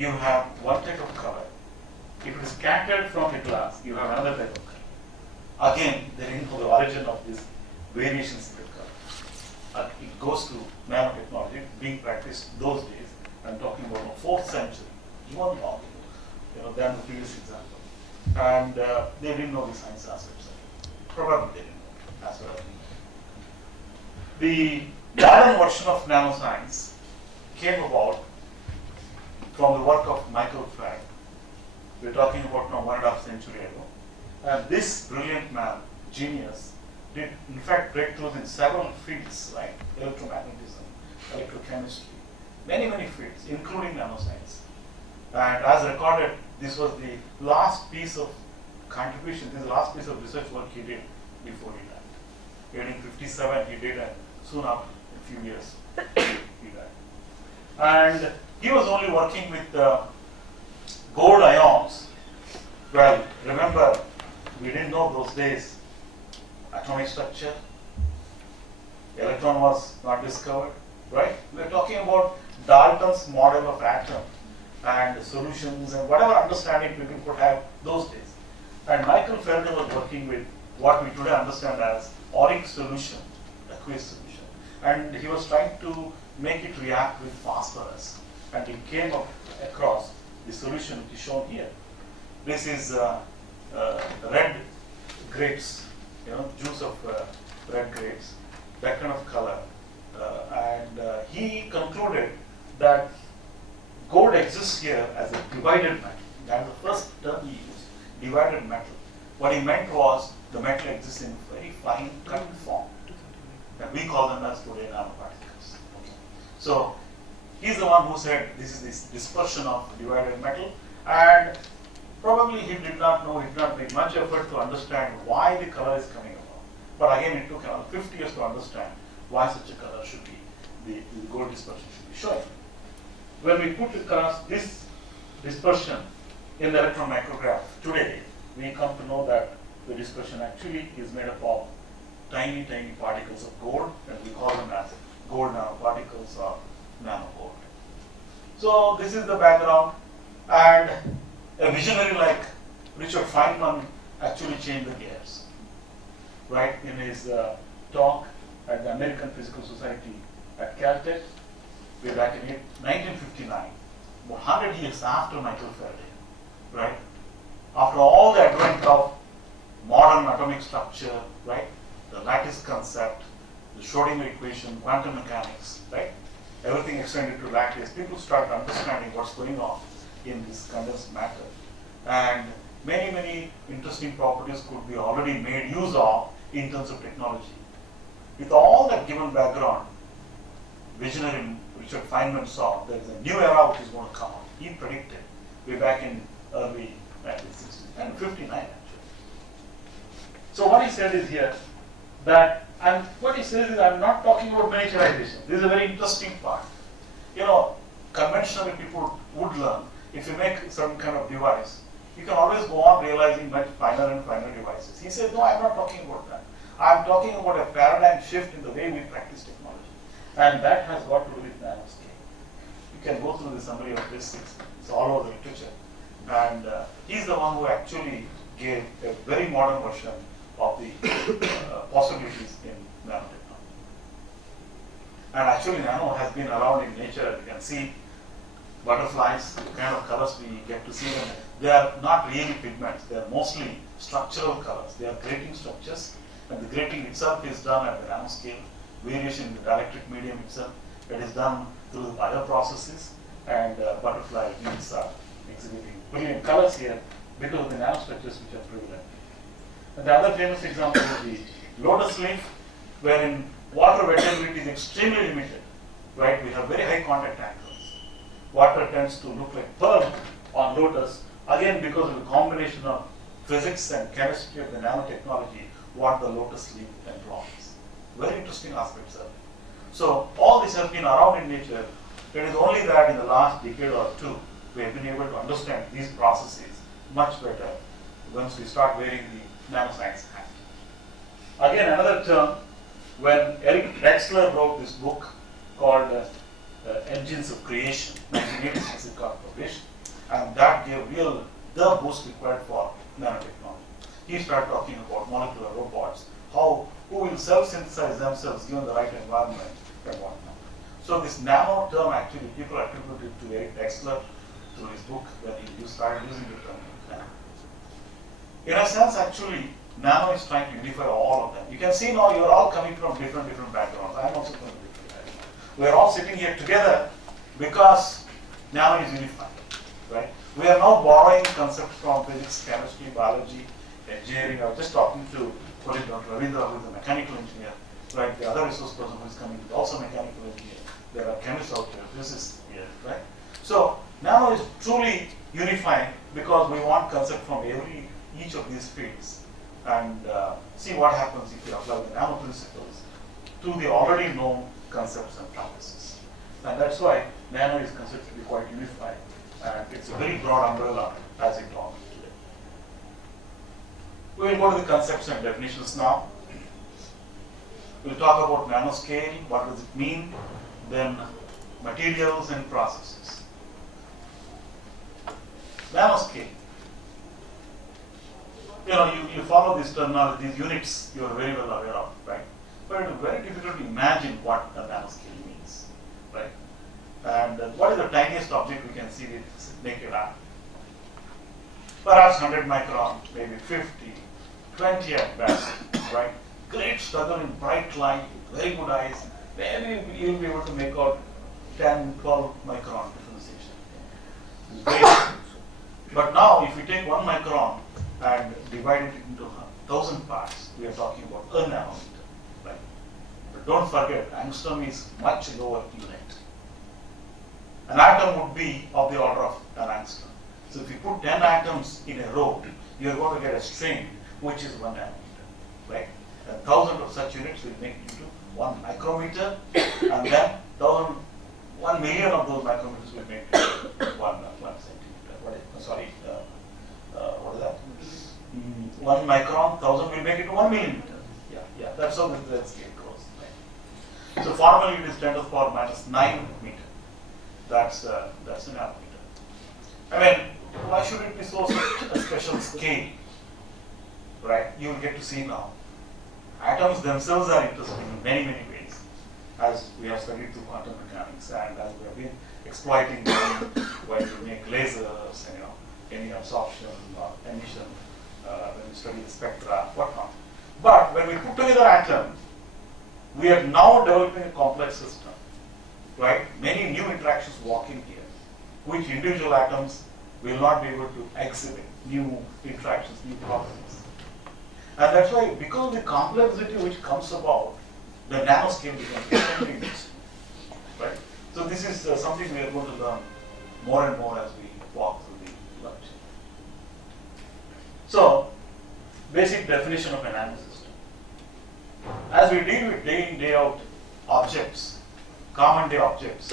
you have one type of color. If it is scattered from the glass, you have another type of color. Again, they didn't know the origin of this variations in the color. It goes to nanotechnology being practiced those days. I'm talking about the 4th century, even longer, than the previous example. And they didn't know the science aspects of it. Probably they didn't know, as well as we know. The modern version of nanoscience came about from the work of Michael Fry. We're talking about now 1.5 century ago. And this brilliant man, genius, did in fact breakthroughs in several fields like electromagnetism, electrochemistry, many fields, including nanoscience. And as recorded, this was the last piece of contribution, this is the last piece of research work he did before he died. In 1957 he did, and soon after, a few years, he died. And he was only working with gold ions. Well, remember, we didn't know those days atomic structure, electron was not discovered, right? We're talking about Dalton's model of atom and solutions and whatever understanding people could have those days. And Michael Faraday was working with what we today understand as auric solution, aqueous solution. And he was trying to make it react with phosphorus. And he came up across the solution which is shown here. This is red grapes, juice of red grapes, that kind of color. And he concluded that gold exists here as a divided metal. That's the first term he used, divided metal. What he meant was the metal exists in very fine cut form. And we call them as today nanoparticles. Okay. So he's the one who said this is this dispersion of divided metal, and probably he did not know, he did not make much effort to understand why the color is coming about. But again, it took around 50 years to understand why such a color should be, the gold dispersion should be showing. When we put across this dispersion in the electron micrograph today, we come to know that the dispersion actually is made up of tiny particles of gold, and we call them as gold nanoparticles or nanogold. So this is the background, and a visionary like Richard Feynman actually changed the gears, right? In his talk at the American Physical Society at Caltech, way back in 1959, 100 years after Michael Faraday, right? After all the advent of modern atomic structure, right? The lattice concept, the Schrodinger equation, quantum mechanics, right? Everything extended to lattice. People started understanding what's going on in this condensed matter. And many interesting properties could be already made use of in terms of technology. With all that given background, visionary Richard Feynman saw there is a new era which is going to come. He predicted way back in early 1960s and 59 actually. So what he said is here that, and what he says is, I'm not talking about miniaturization. This is a very interesting part. Conventionally people would learn, if you make some kind of device, you can always go on realizing much finer and finer devices. He said, no, I'm not talking about that. I'm talking about a paradigm shift in the way we practice technology. And that has got to do with nanoscale. You can go through the summary of this, it's all over the literature. And he's the one who actually gave a very modern version of the possibilities in nanotechnology. And actually nano has been around in nature. You can see butterflies, the kind of colors we get to see them. They are not really pigments, they are mostly structural colors. They are grating structures, and the grating itself is done at the nanoscale. Variation in the dielectric medium itself, it is done through the bioprocesses, and butterfly wings are exhibiting brilliant colors here because of the nanostructures which are prevalent. And the other famous example is the lotus leaf, wherein water wettability is extremely limited, right? We have very high contact angles. Water tends to look like pearl on lotus, again because of the combination of physics and chemistry of the nanotechnology, what the lotus leaf employs. Very interesting aspects of it. So all this has been around in nature. It is only that in the last decade or two, we have been able to understand these processes much better once we start wearing the nanoscience hat. Again, another term, when Eric Drexler wrote this book called Engines of Creation, 1986 it got published, that gave the boost required for nanotechnology. He started talking about molecular robots, who will self-synthesize themselves given the right environment and whatnot. So this nano term actually people attributed to Eric Drexler through his book when he started using the term nano. In a sense, actually, nano is trying to unify all of them. You can see now you're all coming from different backgrounds. I'm also from a different background. We're all sitting here together because nano is unified, right? We are now borrowing concepts from physics, chemistry, biology, engineering. I was just talking to colleague Dr. Ravindra, who is a mechanical engineer, right? The other resource person who is coming is also a mechanical engineer. There are chemists out there, physicists here, right? So nano is truly unifying because we want concept from each of these fields and see what happens if you apply the nano principles to the already known concepts and practices. And that's why nano is considered to be quite unified, and it's a very broad umbrella as it talks today. We will go to the concepts and definitions now. We'll talk about nanoscale, what does it mean, then materials and processes. Nanoscale. You follow this terminology, these units you are very well aware of, right? But it is very difficult to imagine what a nanoscale means, right? And what is the tiniest object we can see with naked eye? Perhaps 100 micron, maybe 50, 20 at best, right? Great struggle in bright light, very good eyes. Maybe you'll be able to make out 10, 12 micron differentiation. Great. But now, if you take 1 micron and divide it into 1,000 parts, we are talking about a nanometer, right? But don't forget, angstrom is much lower unit. An atom would be of the order of an angstrom. So if you put 10 atoms in a row, you're going to get a string which is 1 nanometer, right? And 1,000 of such units will make it into 1 micrometer, and then 1 million of those micrometers will make it 1 centimeter. What is that? 1 micron, 1,000 will make it 1 millimeter. Yeah, that's how the scale goes. Right? So formally it is 10 to the power minus 9 meter. That's a nanometer. I mean, why should it be so a special scale? Right? You will get to see now. Atoms themselves are interesting in many ways, as we have studied through quantum mechanics, and as we have been exploiting them when you make lasers and any absorption or emission, when you study the spectra, whatnot. But when we put together atoms, we are now developing a complex system, right? Many new interactions walk in here, which individual atoms will not be able to exhibit new interactions, new properties. And that's why, because of the complexity which comes about, the nanoscale becomes extremely interesting, right? So this is something we are going to learn more and more as we walk through the lecture. So, basic definition of a nanosystem. As we deal with day in, day out objects, common day objects,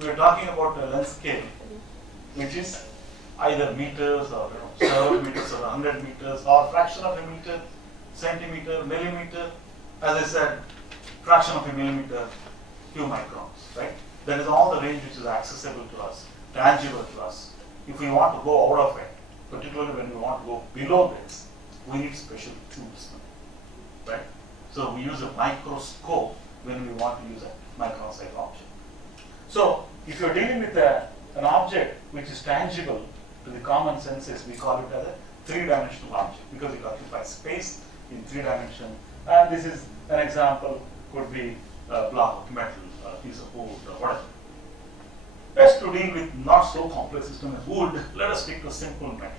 we are talking about a length scale, which is either meters or several meters or 100 meters or fraction of a meter, centimeter, millimeter. As I said, fraction of a millimeter, few microns, right? That is all the range which is accessible to us, tangible to us. If we want to go out of it, particularly when we want to go below this, we need special tools, right? So we use a microscope when we want to use a micron-sized object. So if you're dealing with an object which is tangible to the common senses, we call it as a three-dimensional object because it occupies space in 3 dimensions. And this is an example, could be a block of metal, a piece of wood, or whatever. Let's to deal with not so complex system as wood, let us stick to simple metal.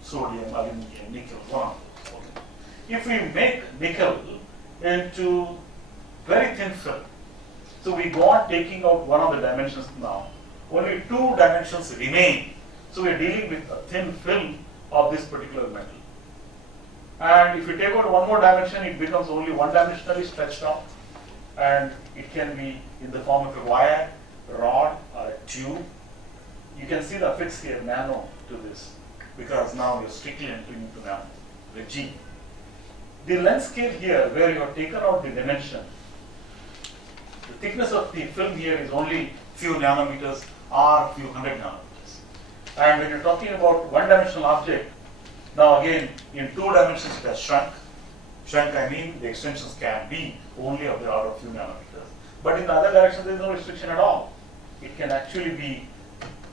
Sodium, aluminum, nickel, one of those. Okay. If we make nickel into very thin film, so we go on taking out one of the dimensions now, only 2 dimensions remain. So we are dealing with a thin film of this particular metal. And if you take out one more dimension, it becomes only one-dimensionally stretched out, and it can be in the form of a wire, a rod, or a tube. You can see the affix here, nano, to this, because now you're strictly entering into nano, the G. The length scale here, where you have taken out the dimension, the thickness of the film here is only few nanometers or few hundred nanometers. And when you're talking about one-dimensional object, now again, in 2 dimensions it has shrunk. Shrunk, I mean the extensions can be only of the order of few nanometers. But in the other direction, there is no restriction at all. It can actually be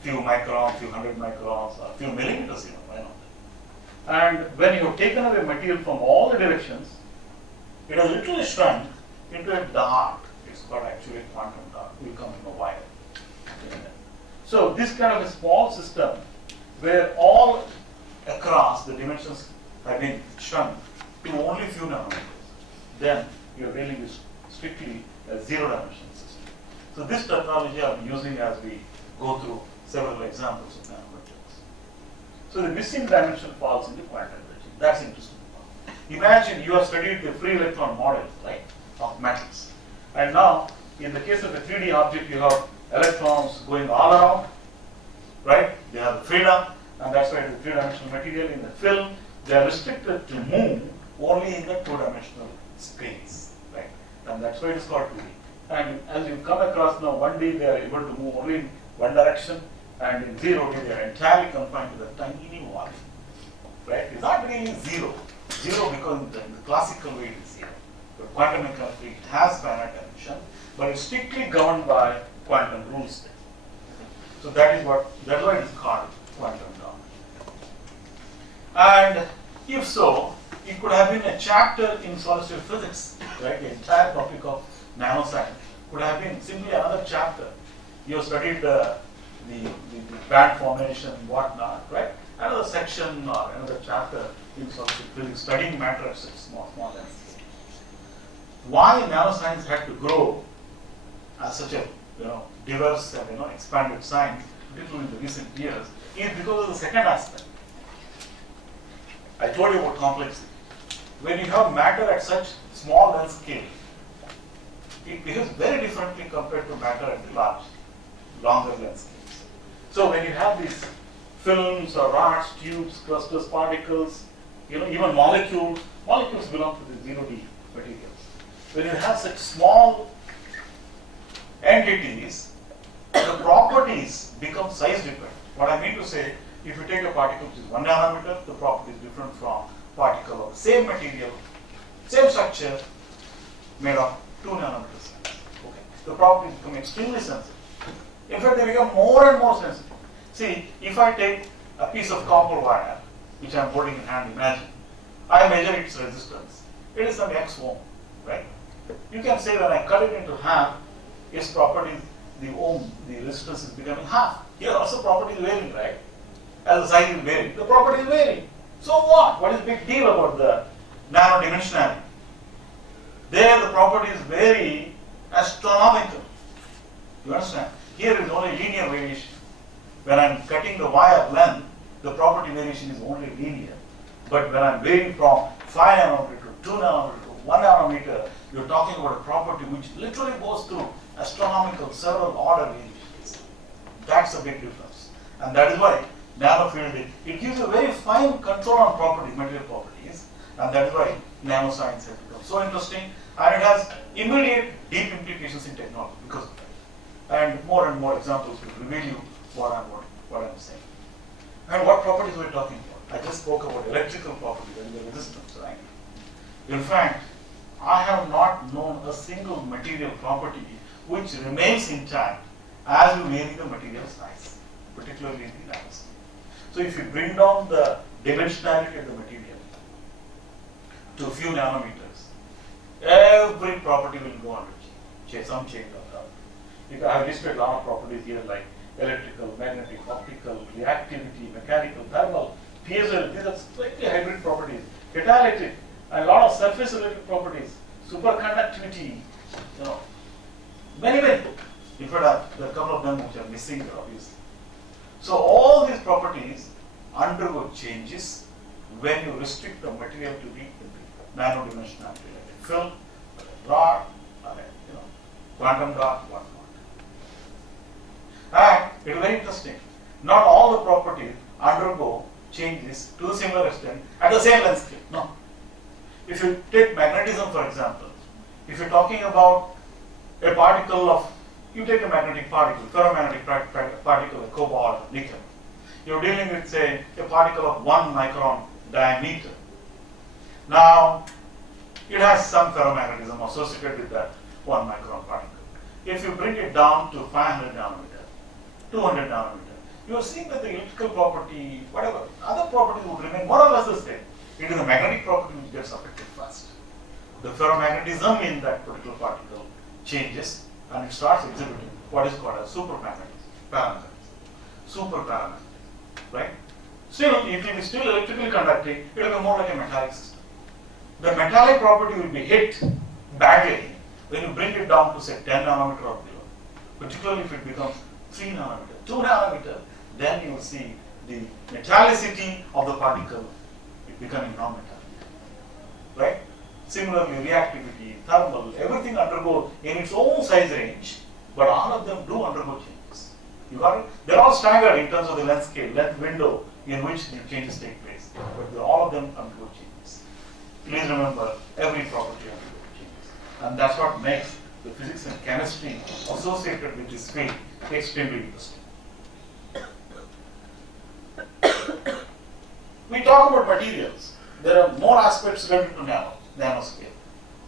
few microns, few hundred microns, or few millimeters even, why not? And when you have taken away material from all the directions, it has literally shrunk into a dot. It's called actually a quantum dot. Will come in a while. So this kind of a small system where all across the dimensions have been shrunk to only few nanometers, then you're dealing with strictly a 0-dimensional system. So this technology I'll be using as we go through several examples of nanomaterials. So the missing dimension falls into quantum energy. That's interesting. Imagine you have studied the free electron model, right, of metals. And now, in the case of a 3D object, you have electrons going all around, right? They have the freedom, and that's why the 3-dimensional material in the film, they are restricted to move only in the 2-dimensional space, right? And that's why it is called 2D. And as you come across now 1D, they are able to move only in one direction, and in 0D, they are entirely confined to the tiny volume, right? It's not really 0. 0 because in the classical way it is 0. But quantum mechanically, it has finite dimension, but it's strictly governed by quantum rules. So that's why it is called quantum dot. And if so, it could have been a chapter in solid-state physics, right? The entire topic of nanoscience could have been simply another chapter. You have studied the band formation, whatnot, right? Another section or another chapter in solid-state physics, studying matter at such small lengths. Why nanoscience had to grow as such a diverse and expanded science, particularly in the recent years, is because of the second aspect. I told you about complexity. When you have matter at such small length scale, it behaves very differently compared to matter at the longer length scales. So when you have these films or rods, tubes, clusters, particles, even molecules belong to the 0D materials. When you have such small entities, the properties become size dependent. What I mean to say, if you take a particle which is 1 nanometer, the property is different from particle of the same material, same structure, made of 2 nanometers. Okay. The properties become extremely sensitive. In fact, they become more and more sensitive. See, if I take a piece of copper wire, which I am holding in hand, imagine, I measure its resistance. It is some X ohm, right? You can say when I cut it into half, its properties, the resistance is becoming half. Here also property is varying, right? As the size is varying, the property is varying. So what? What is the big deal about the nano dimensionality? There the properties vary astronomical. You understand? Here is only linear variation. When I am cutting the wire length, the property variation is only linear. But when I am varying from 5 nanometer to 2 nanometer to 1 nanometer, you are talking about a property which literally goes through astronomical several order variations. That's a big difference. And that is why nanofield, it gives a very fine control on properties, material properties, and that is why nanoscience has become so interesting, and it has immediate deep implications in technology because of that. And more examples will reveal you what I'm saying. And what properties we're talking about? I just spoke about electrical properties and the resistance, right? In fact, I have not known a single material property which remains intact as you vary the material size, particularly in the nanoscale. So if you bring down the dimensionality of the material to a few nanometers, every property will go under change, some change of that. I have listed a lot of properties here like electrical, magnetic, optical, reactivity, mechanical, thermal, piezo. These are slightly hybrid properties. Catalytic, and a lot of surface related properties, superconductivity, many. In fact, there are a couple of them which are missing here, obviously. So all these properties undergo changes when you restrict the material to the nano dimensionality, like a film, like a rod, like quantum dot, whatnot. And it is very interesting. Not all the properties undergo changes to a similar extent at the same length scale. No. If you take magnetism, for example, if you're talking about a particle of, you take a magnetic particle, ferromagnetic particle like cobalt or nickel. you're dealing with, say, a particle of 1 micron diameter. Now, it has some ferromagnetism associated with that 1 micron particle. If you bring it down to 500 nanometer, 200 nanometer, you are seeing that the electrical property, whatever, other properties would remain more or less the same. It is the magnetic property which gets affected first. The ferromagnetism in that particular particle changes and it starts exhibiting what is called as supermagnetism, superparamagnetism, right? Still, if it is still electrically conducting, it will be more like a metallic system. The metallic property will be hit badly when you bring it down to, say, 10 nanometer or below, particularly if it becomes 3 nanometer, 2 nanometer, then you will see the metallicity of the particle becoming non-metallic, right? Similarly, reactivity, thermal, everything undergoes in its own size range, but all of them do undergo changes. You got it? They're all staggered in terms of the length scale, length window in which the changes take place, but all of them undergo changes. Please remember, every property undergoes changes, and that's what makes the physics and chemistry associated with this field extremely interesting. We talk about materials. There are more aspects related to nanoscale.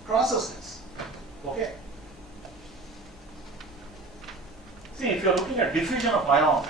Processes. Okay. See, if you are looking at diffusion of ions,